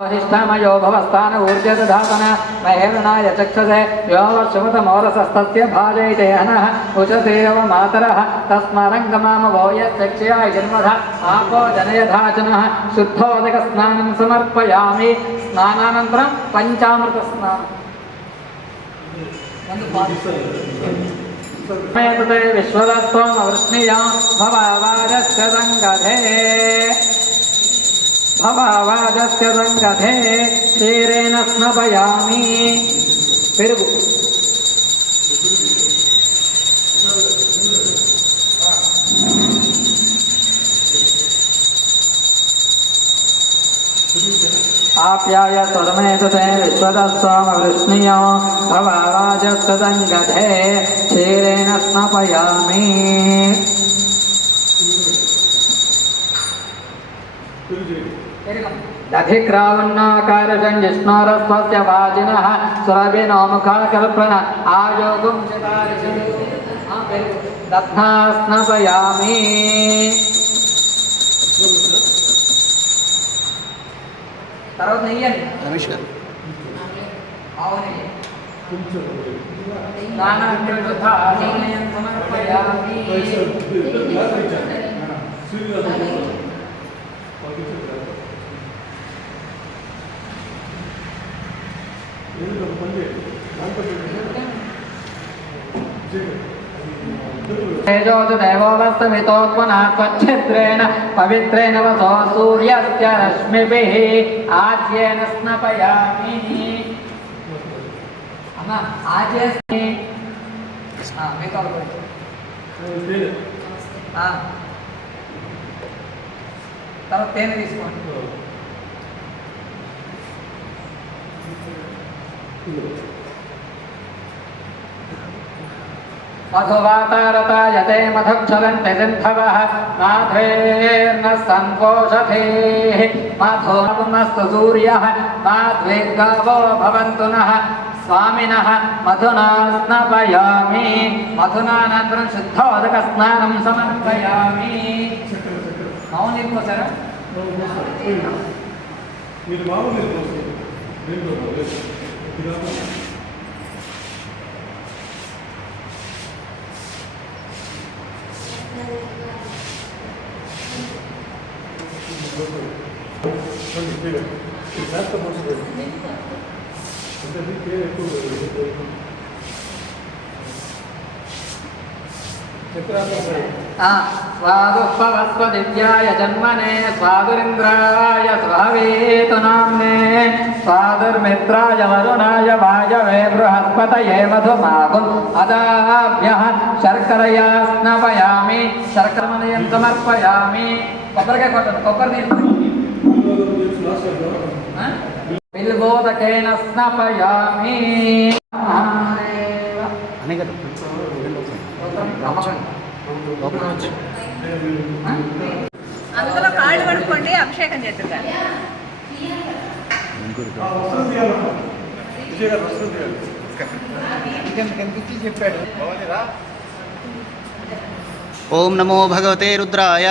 अधिष्ठामयो भवस्थान ऊर्जदधातन महेरुणाय चक्षसे यो वर्षमतमोरसस्तस्य भाजयते हनः उचतेव मातरः तस्मारङ्गमामवो यच्चक्षयाय जन्मधः आपो जनयधाचनः शुद्धोदकस्नानं समर्पयामि स्नानानन्तरं पञ्चामृतस्नानम् विश्वदत्वमवृष्णीयां भवावाजस्य सङ्गधे भवावाजस्य संगधे क्षीरेण स्नपयामि पेरुगु आप्याय त्वदमेतते विश्वदस्वामवृष्णीयो भवावाजस्य संगधे क्षीरेण स्नपयामि दधिक्रावन्नाकारशञ्जिष्णोरस्वस्य वाजिनः सुरभिनो मुखाकल्पन आयोगुं दध्ना स्नपयामि తర్వాత నెయ్యండి రమేష్ గారు అవును సమర్పయామి तेजोजुदेवोऽवस्तमितोत्मनात्वच्छिद्रेण पवित्रेण वसो सूर्यस्य रश्मिभिः आज्येन स्नपयामि अम्मा आज्यस्मि మీకు తర్వాత తేనె తీసుకోండి मधुवातारतायते मधुक्षरन्ते सिन्धवः माध्वेर्न सन्पोषधेः मधुमस्तु सूर्यः माध्वेर्गावो भवन्तु नः स्वामिनः मधुना स्नपयामि मधुनानन्तरं शुद्धोदकस्नानं समर्पयामि मौलिक कोसरा स्वादुपवस्व दिव्याय जन्मने स्वादुरिन्द्राय स्वावेतु नाम्ने स्वादुर्मित्राय वरुणाय वायवे बृहस्पतये मधुमागुम् अदाभ्यः शर्करया स्नपयामि शर्करमनयं समर्पयामि కొబ్బరికాయ కొట్టండి కొబ్బరి నీళ్ళు బిల్వోదకేన స్నపయామి అందులో కాళ్ళు కడుక్కోండి అభిషేకం చేద్దాం చెప్పాడు ఓం నమో భగవతే రుద్రాయ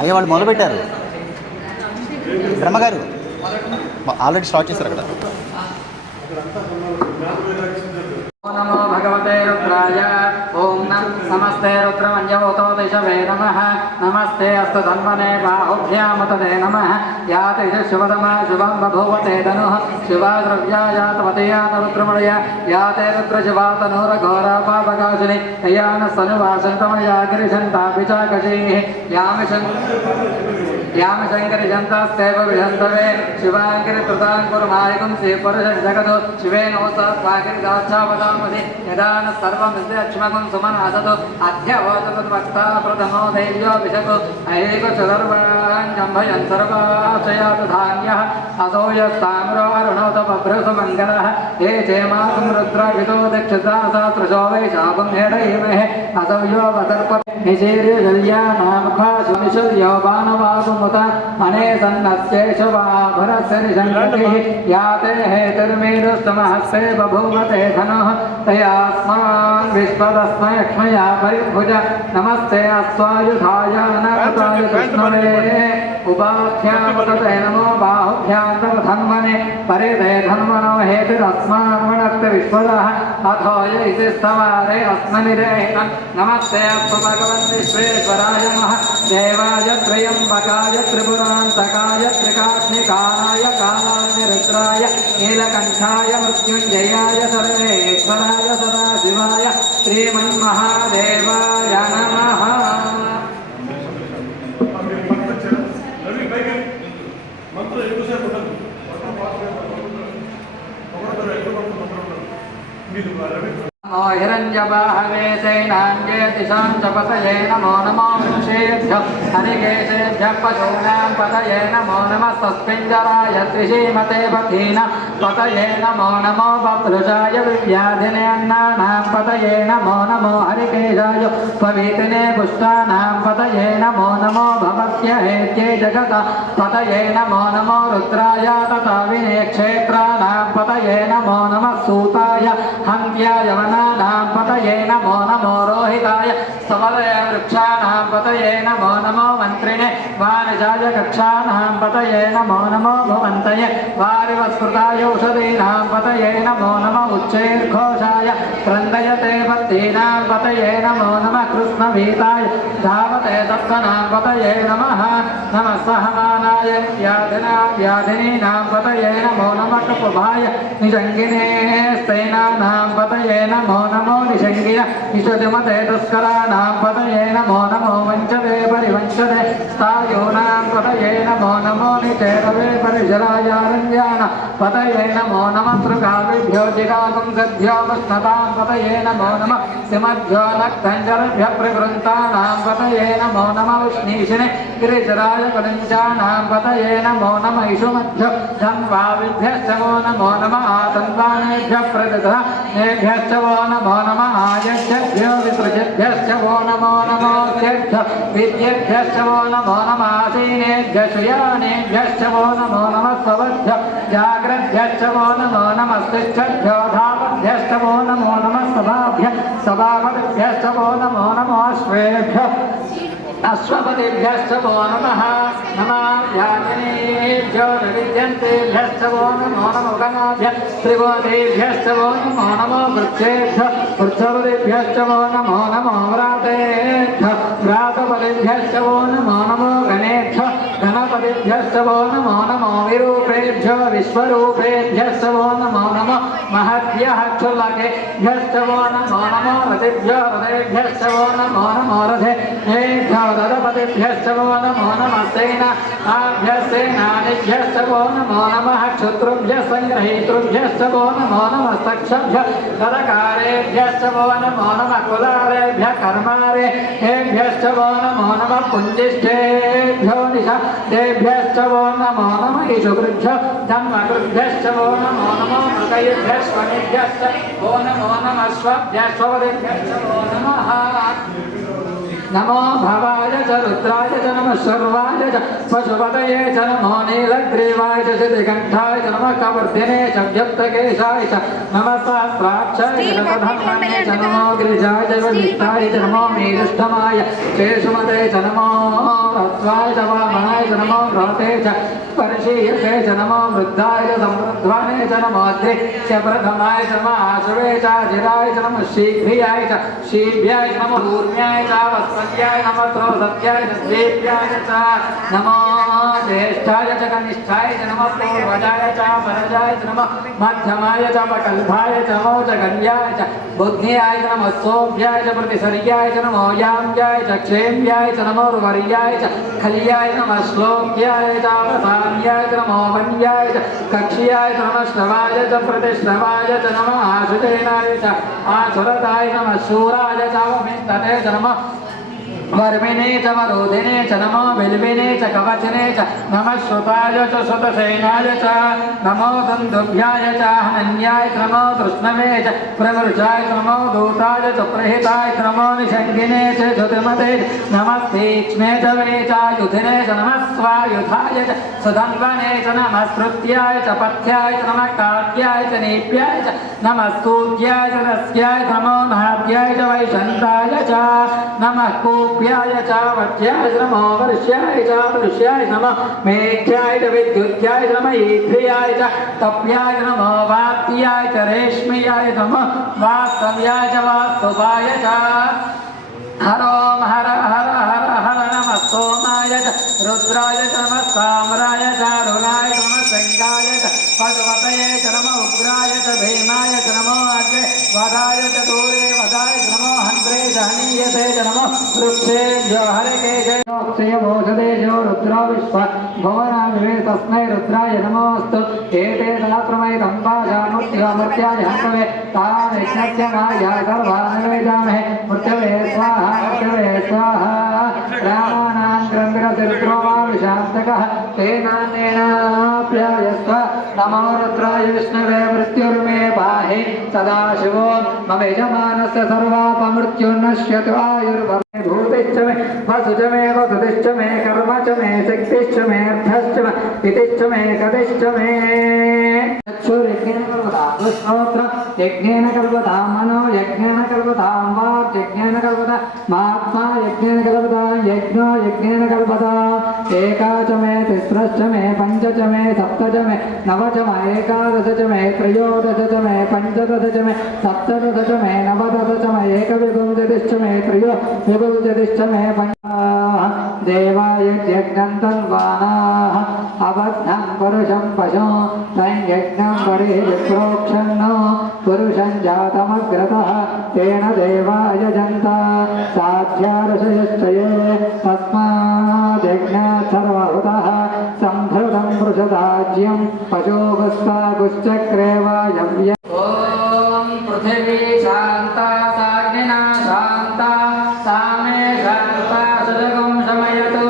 అయ్యా వాళ్ళు మొదలుపెట్టారు బ్రహ్మగారు ఆల్రెడీ స్టార్ట్ చేశారు అక్కడ नमो भगवते रुद्राय ओम नमस्ते रुद्रमञ्जवतो दिशवे नमः नमस्ते अस्तु धन्वने बाहुभ्यामुतते नमः याति शुभतमा शुभं बभूवते धनुः शिवा द्रव्या यातवते यात रुद्रमणया याते रुद्रशिवातनूरघोरापापकाशिनि यान सनुवासन्तमया गिरिशन्तापि च कशीः याम शंकर जंतास्तेव विहस्तवे शिवांगिरि कृतांकुरमायिकुं श्रीपुरुषं जगतो शिवे नमस्तात्वागिरि दाक्षावदामसि निदान सर्वं विद्यक्ष्मकं सुमन असतो अध्यवोचतद्वक्ता प्रथमो देव्यो विशको ऐक चतुर्वाञ्जम्भयन् सर्वाशयात् धान्यः असो यस्ताम्रो अरुणोतपभ्रसुमङ्गलः ये चेमाकुं रुद्रविदो दक्षिता सा तृशो वै शापं हेडयेमहे असौ यो वतर्प निशीर्य जल्यानामुखा सुनिशल्यो बाणवाकुं मुत मने सन्नस्येषु वाभरस्य निषङ्गतिः याते हेतुर्मेरुस्तमहस्ते बभूवते धनुः तयास्मान् विश्वदस्मै लक्ष्मया परिभुज नमस्ते अस्वायुधाय नमताय कृष्णवे उपाख्यामतते नमो बाहुभ्यां तव धन्वने परिते धन्वनो हेतुरस्मान् वणक्त विश्वदः अथो इति स्तवारे अस्मनिरेण नमस्ते अस्तु भगवन् विश्वेश्वराय महादेवाय त्र्यम्बकाय त्रिपुरान्तकाय त्रिकाग्निकालाय कालाग्निरुद्राय नीलकण्ठाय मृत्युञ्जयाय सर्वेश्वराय सदाशिवाय श्रीमन्महादेवाय नमः। हिरण्यबाहवे सेनाञ्जेतिशां च पतये नमो नमो वृक्षेभ्यः हरिकेशेभ्यः पशूनां पतये नमो नमः सस्मिञ्जराय त्रिशीमते पथीनां पतये नमो नमो बभ्रुजाय विव्याधिने अन्नानां पतये नमो नमो हरिकेशाय पवीतिने पुष्टानां पतये नमो नमो भवत्यहेत्ये जगता पतये नमो नमो रुद्राय तथा विने क्षेत्राणां पतये नमो नमः सूताय हन्त्याय वनानां पतये नमो नमो रोहिताय समदय वृक्षाणां पतये नमो नमो मन्त्रिणे वाणिजाय कक्षाणां पतये नमो नमो भवन्तये वारिवस्कृताय औषधीनां पतये नमो नमो उच्चैर्घोषाय क्रन्दयते पत्तीनां पतये नमो नमः कृष्णभीताय धावते तत्त्वनां पतये नमः नमः सहमानाय व्याधिनीनां पतये नमो नमः कपुभाय निजङ्गिने स्तेनानां पतये नमो नमो निषङ्गिय निषजमते तस्कराणां पतये नमो नमो वञ्चते परिवञ्चते स्थायूनां पतये नमो नमो निचेतवे परिजरायारण्यान पतये नमो नमः तृकाविभ्यो जिगागुंसभ्यो वष्णतां पतये नमो नमः सिमभ्यो नक्तञ्जलभ्यः प्रवृन्तानां पतये नमो नमः उष्णीषिणे गिरिजराय कलिञ्जानां पतये नमो नमः इषुमभ्यो धन्वाविभ्यश्च वो नमो नमः आतन्वानेभ्यः प्रदधः नेभ्यश्च वो नमो नमः आयज्ञभ्यो विसृजेभ्यश्च वो नमो नमोऽस्यभ्यः विद्येभ्यश्च वो नमो नमः आसीनेभ्यः शयानेभ्यश्च वो नमो नमः स्वभ्यः जाग्रद्भ्यश्च वो नमो नमः स्तिष्ठभ्यो धावभ्यश्च वो नमो नमः सभाभ्यः सभापतिभ्यश्च वो नमो नमः अश्वेभ्यः अश्वपतिभ्यश्च वो नमः नमाभ्याजनेभ्यो विद्यन्तेभ्यश्च वो नमो नमो गणाभ्यः त्रिभुवनेभ्यश्च वो नमो नमो वृक्षेभ्यः वृक्षपतिभ्यश्च वो नमो नमो व्रातेभ्यः व्रातपतिभ्यश्च वो नमो नमो गणेभ्यः गणपतिभ्यश्च वो नमो नमो विरूपेभ्यो विश्वरूपेभ्यश्च वो नमो नमो महद्भ्यः क्षुल्लकेभ्यश्च वो नमो नमो रथेभ्यो रथेभ्यश्च वो नमो नमो रथेभ्यो ददपतिभ्यश्च वो नमो नमः सेनाभ्यश्च वो नमो नमः क्षत्रुभ्यः सङ्ग्रहीतृभ्यश्च वो नमो नमः सक्षभ्यः तदकारेभ्यश्च वो नमो नमः कुलारेभ्यः कर्मारेभ्यश्च वो नमो नमः पुञ्जिष्ठेभ्यो निषादेभ्यश्च वो नमो नमः ईशुकृभ्यः धन्वकृभ्यश्च वो नमो नमः मृगयेभ्यश्च वो नमो नमः स्वभ्यश्च वो नमः नमो भवाय च रुद्राय च नमः शर्वाय च पशुपतये च नमो नीलग्रीवाय च शितिकण्ठाय च नमः कवर्धिने च व्यक्तकेशाय च नमः सहस्राक्षाय च नमः च नमो गिरिजाय च वनिष्ठाय च नमो मेरुष्टमाय शेषुमते च नमो रत्वाय च वामनाय च नमो भ्रते च परिशीयते च नमो वृद्धाय च समृद्ध्वाने च नमो अद्रे च प्रथमाय च नमः आशुवे च अजिराय च नमः शीघ्रियाय च शीभ्याय च नमः ऊर्म्याय च सत्याय नमः त्रोसत्याय च द्वेभ्याय च नमो ज्येष्ठाय च कनिष्ठाय च नमः पूर्वजाय च परजाय च नमः मध्यमाय च अपकल्पाय च नमो च कन्याय च बुद्ध्याय च नमः सोभ्याय च प्रतिसर्याय च नमो याम्याय च क्षेम्याय च नमो वर्याय च खल्याय नमः श्लोक्याय च अवसान्याय च नमो वन्याय च कक्ष्याय च नमः श्रवाय च प्रतिश्रवाय च नमः आशुतेनाय च आसुरताय नमः शूराय च अवमिन्दते च नमः वर्मिणे च वरोधिने च नमो बिल्विने च कवचने च नमः श्रुताय च श्रुतसेनाय च नमो दन्दुभ्याय च हनन्याय च नमो तृष्णवे च प्रवृषाय च नमो दूताय च प्रहिताय च नमो निषङ्गिने च धुतिमते नमस्तीक्ष्णे च वेचायुधिने च नमः स्वायुधाय च सुधन्वने च नमः स्तुत्याय च पथ्याय च नमः काव्याय च नीप्याय च नमः स्तूत्याय च रस्याय च नमो नाट्याय च वैशन्ताय च नमः कूप्याय च वट्याय च नमो वर्ष्याय च मनुष्याय नमः मेघ्याय च विद्युत्याय च नमः ईध्र्याय च तप्याय च नमो वात्याय च रेश्म्याय च नमः वास्तव्याय च वास्तुपाय च हर ओम हर हर हर हर नमः सोमाय च रुद्राय च नमः साम्राय च अरुणाय च नमः शङ्गाय च पशुपतये च नमः उग्राय च भीमाय च नमो अग्रे वदाय च दूरे वदाय च नमो हन्त्रे च हनीयते च नमो वृक्षेभ्यो हरिकेशयोक्षयभोषदेशो रुद्रो विश्व भुवनाविवे तस्मै रुद्राय नमोऽस्तु एते सहस्रमैतं पाशामृत्याय हन्तवे तान् यज्ञस्य मायाय सर्वान् निवेदामहे मृत्यवे स्वाहा मृत्यवे स्वाहा रामानां ग्रन्थिरतिरुद्रोमाविशान्तकः तेनान्येनाप्यायस्व नमो रुद्राय विष्णवे मृत्युर्मे पाहि सदाशिवो मम यजमानस्य सर्वापमृत्युर्नश्यतु आयुर्वर्धे भूतिश्च मे वसुच मे वसुतिश्च मे कर्म च मे शक्तिश्च मे अर्थश्च मे इतिश्च मे गतिश्च मे चक्षुर्यज्ञेन कल्पतां विष्णोत्र यज्ञेन कल्पतां मनो यज्ञेन कल्पतां वाक् यज्ञेन कल्पतां महात्मा यज्ञेन कल्पतां यज्ञो यज्ञेन कल्पताम् एका च मे तिस्रश्च मे पञ्च च मे सप्त च मे नव च मे एकादश च मे त्रयोदश च मे पञ्चदश च मे सप्तदश च मे नवदश च मे एकविंशतिश्च मे त्रयोविंशतिश्च मे देवाय यज्ञं तन्वानाः अबद्धं पुरुषं पशु संयज्ञं परिप्रोक्षन् पुरुषं जातमग्रतः तेन देवाय जन्ता साध्यार्षयश्चये तस्माद्यज्ञात् सर्वभूतः सम्भृतं पृषदाज्यं पशुगुस्तागुश्चक्रे वायं ॐ पृथिवी शान्ता साग्निना शान्ता सामे शान्ता सुजगं शमयतु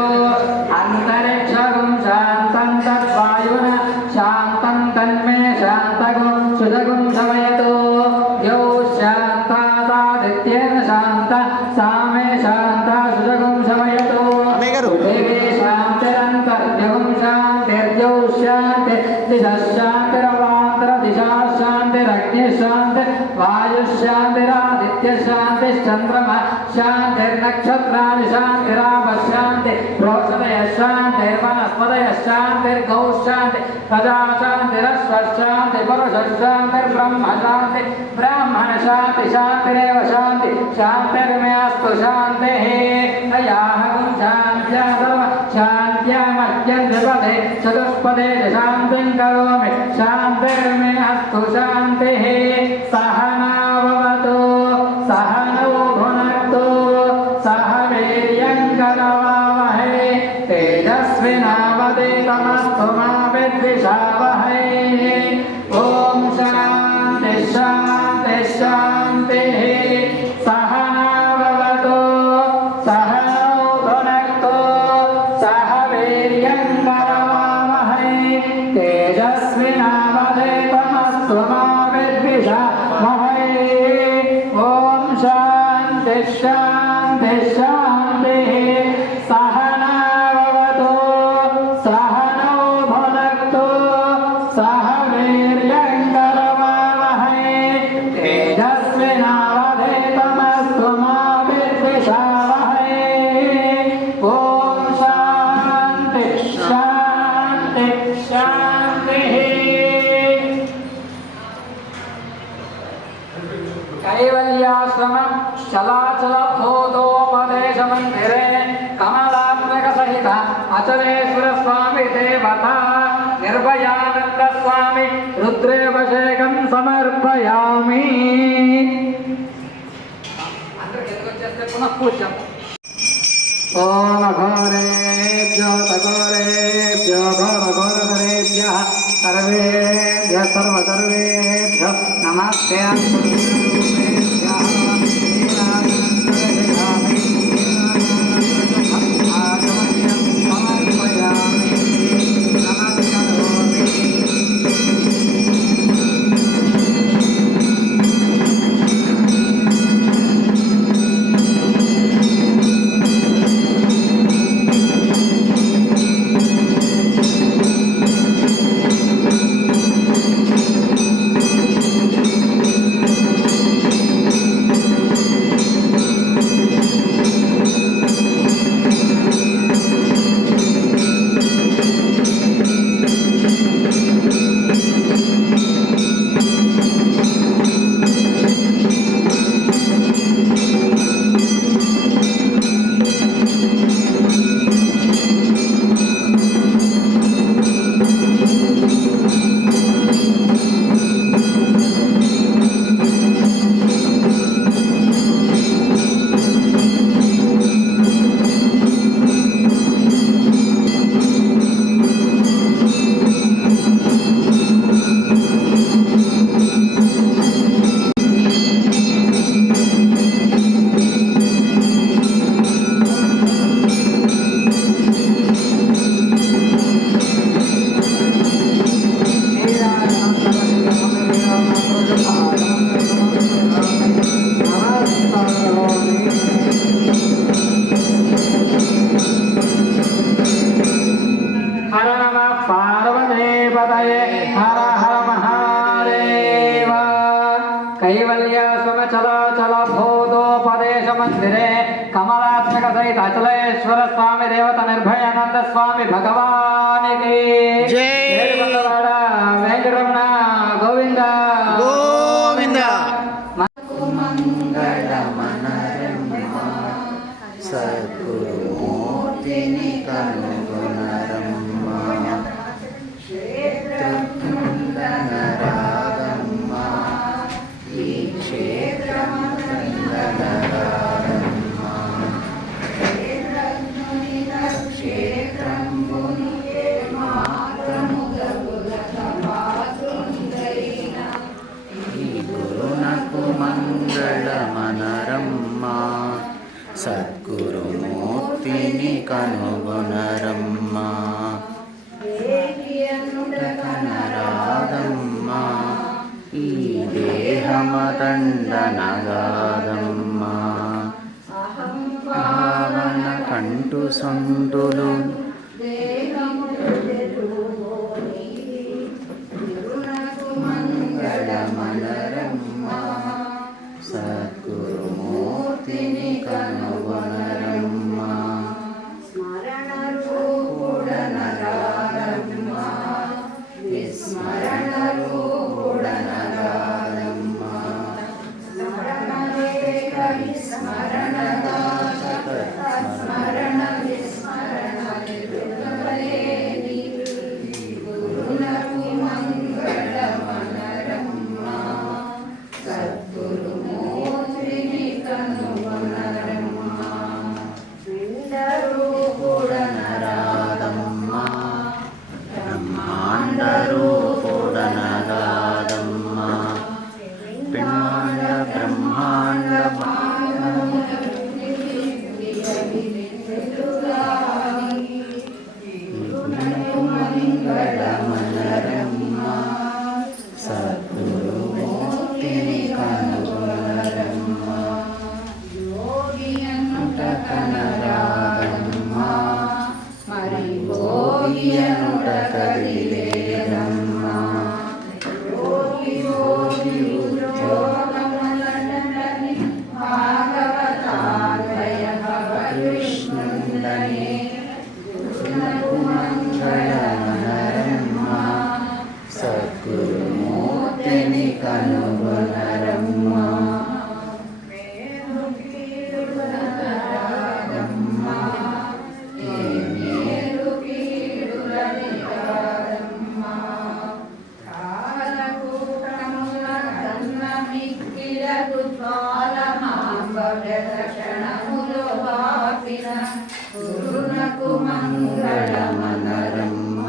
अन्तरिक्षगं शान्तं तद्वायुना शान्तं तन्मे शान्तगं सुजगं शमयतु यौ शान्ता सादित्येन शान्ता सामे शान्ता सुजगं शमयतु पृथिवी शान्तिरन्तर्यगं शान्तिर्यौ शान्ति दिशः शान्तिरवान्तरदिशा शान्तिरग्निः शान्ति वायुशान्तिरादित्य शान्तिश्चन्द्रमा शान्तिर्नक्षत्राणि शान्तिरापः शान्ति प्रोक्षतयः शान्तिर्वनस्पतयः शान्तिर्गौ शान्ति प्रजा शान्तिरश्वः शान्ति पुरुषः शान्तिर्ब्रह्म शान्ति ब्राह्मण शान्ति शान्तिरेव शान्ति शान्तिर्मे अस्तु शान्तिः तयाहं शान्त्या सर्व शान्त्या मह्यं द्विपदे चतुष्पदे च शान्तिं करोमि शान्तिर्मे अस्तु शान्तिः सहनाववतु सहनौ भुनक्तु सह वीर्यं करवावहै तेजस्विनावधीतमस्तु मा विद्विषावहै ॐ शान्ति शान्ति शान्तिः सहनाववतु सहनौ भुनक्तु सह वीर्यं करवावहै तेजस्विनावधीतमस्तु मा विद्विषावहै ॐ शान्ति शान्ति शान्तिः सहनाववतु सहनौ भुनक्तु सह वीर्यं करवावहै तेजस्विनावधीतमस्तु मा विद्विषावहै ॐ शान्ति शान्ति शान्तिः कैवल्याश्रमं चलाचलभूतोपदेशमन्दिरे कमलात्मकसहित अचलेश्वरस्वामी देवता निर्भयानन्दस्वामी रुद्रेभिषेकं समर्पयामि पुनः पूज्यम् ॐ अघोरेभ्यो तघोरेभ्यो घोरघोरधरेभ्यः सर्वेभ्यः सर्वसर्वेभ्यः नमस्ते ज्ञानोपदेश मंदिरे कमलात्मक सहित अचलेश्वर स्वामी देवता निर्भयानंद स्वामी भगवान की जय। वेंकटरमण गोविंद गोविंद సద్గురుమూర్తిని కనుగొనరమ్మ క్షేత్రముందనరాగమ్మ ఈ క్షేత్రముందనరాగమ్మ క్షేత్రముని ఈ గురునకు మంగళమనరమ్మ సద్గురుమూర్తిని కనుగొనరమ్మ కనరాదమ్మ ఈ దేహమదండనగాదమ్మ భావన కంటు సొంటులు మంగళమనరమ్మ సద్గురుమూర్తిని కనుగొనరమ్మ స్మరణ రూపుడనగాదమ్మ విస్మరణ రూపుడనగాదమ్మ స్మరణ రేఖ విస్మరణ స్మరణ విస్మరణ గురునకు మంగళమనరమ్మ సద్గురుమూర్తిని కనుగొనరమ్మ పిండరూపుడనరాదమ్మ బ్రహ్మాండరూపుడనగాదమ్మ పిండ బ్రహ్మాండ మంగళమనరమ్మ సద్గురుమూర్తిని కనుగొనరమ్మ కనరాదమ్మ మరి భోగియనుట కదిలేదమ్మ యోగి ఉద్యోగములని భాగవతాన్వయ కృష్ణుండనే గురునకు మంగళమనరమ్మ సద్గురుమూర్తిని కనుగొనరమ్మ గురునకు మంగళమనరమ్మ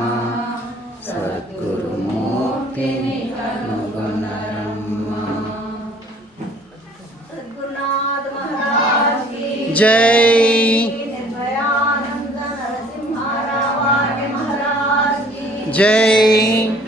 సద్గురుమూర్తిని కనుగొనరమ్మ सद्गुरुनाथ महाराज की జై निर्भयानंद नरसिम्हा राव महाराज की జై